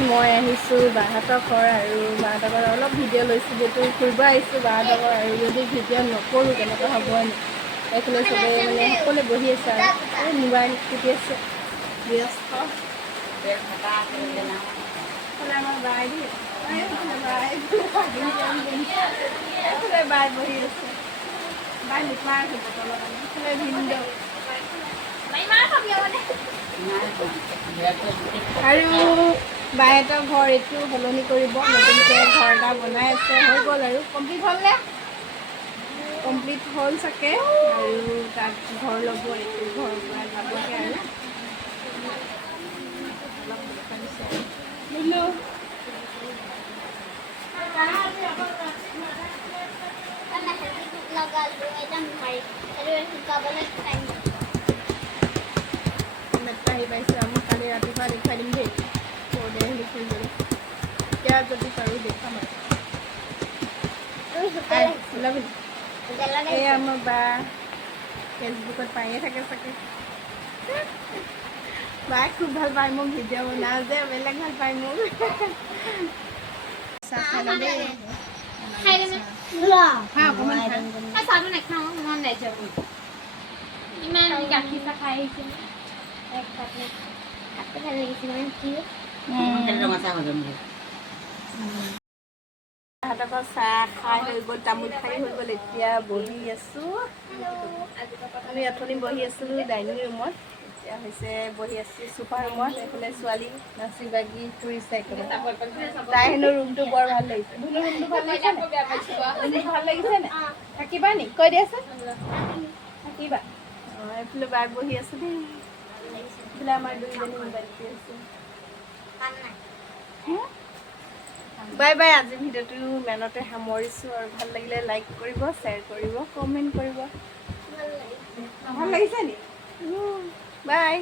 মই আহিছোঁ বাহঁতৰ ঘৰ আৰু বাহঁতৰ ঘৰ অলপ ভিডিঅ' লৈছোঁ যিহেতু ফুৰিব আহিছোঁ বাহঁতৰ ঘৰ আৰু যদি ভিডিঅ' নকৰোঁ কেনেকুৱা হ'ব এইফালে চবেই মানে সকলোৱে বহি আছে আৰু মোবাইল টিপি আছে ব্যস্ত আমাৰ বাই বাই বহি আছে বাই লিখা আছে বটলৰ কাৰণে ভিন্দ আৰু বাইহঁতৰ ঘৰ এইটো সলনি কৰিব নতুনকৈ ঘৰ এটা বনাই আছে হৈ গ'ল আৰু কমপ্লিট হ'লনে কমপ্লিট হ'ল চাগে আৰু তাত ঘৰ ল'ব এইটো ঘৰৰ পৰা যাবগৈ আৰু আহি পাইছোঁ আমি কালি ৰাতিপুৱা দেখুৱাই দিম দেই ক'তে লিখি গ'লে এতিয়া যদি পাৰোঁ দেখাম আৰু ওলাবি এই আমাৰ বা ফেচবুকত পায়ে থাকে চাগে বাই খুব ভাল পায় মোক ভিডিঅ' বনাওঁ যে বেলেগ ভাল পায় মোক ইমান গাখীৰ চাহ খাই আহিছিল ভাল লাগিছিল চাহ খাই হৈ গ'ল তামোল খাই হৈ গ'ল এতিয়া বহি আছোঁ আমি অথনি বহি আছিলোঁ ডাইনিং ৰুমত এতিয়া হৈছে বহি আছোঁ চোফা ৰুমত এইফালে ছোৱালী নাচি বাগি ফুৰিছে তাই হেনো ৰুমটো বৰ ভাল লাগিছে ৰুমটো ভাল লাগিছে নে থাকিবা নি কৈ দিয়াচোন থাকিবা অঁ এইফালে বাই বহি আছোঁ দেই এইফালে আমাৰ দুইজনী মোবাইল কৰি আছে বাই বাই আজি ভিডিঅ'টো ইমানতে সামৰিছোঁ আৰু ভাল লাগিলে লাইক কৰিব শ্বেয়াৰ কৰিব কমেণ্ট কৰিব ভাল লাগিছে নি বাই